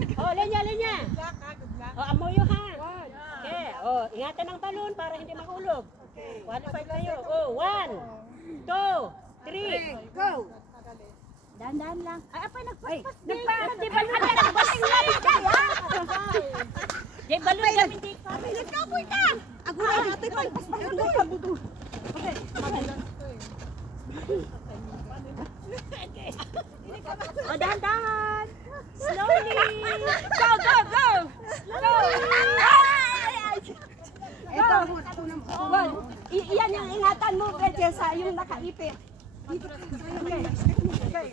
Oh, linya, linya. Oh, amoyo ha. Okay. Oh, ingatan ng balon para hindi mahulog. Qualified kayo. Oh, 1, 2, 3, go. Dahan-dahan lang. Ay, apay, nagpaspas. Di balon ka nagbaling lang kaya. Di balon kami hindi ka. Nagkapoy ka! Agura natin pa. Paspas doon ka buto. Okay. O, dahan-dahan. Slowly. Go, go, go. Slowly. Ito, iyan yung ingatan mo, Jessa, yung nakaipit. Okay. Okay.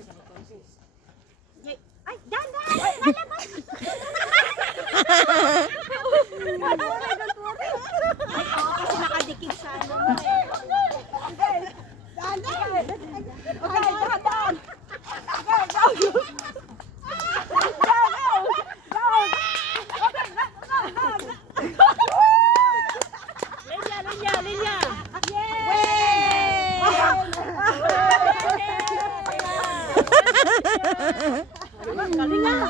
Ay, dahan-dahan. Lalabas. Ay, kasi nakadikit sa ano mo. Okay. Dahan-dahan. Okay, dahan-dahan. Okay, go. Go, go. Go. Okay, go. Linya, linya, linya. Galing na.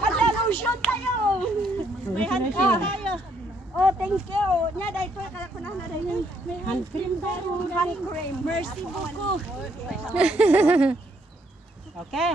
Mag-lotion tayo. May hand cream tayo. Oh, thank you. Nya dahil ko kala ko na dahil. Hand cream tayo. Hand cream. Mercy buko. Okay.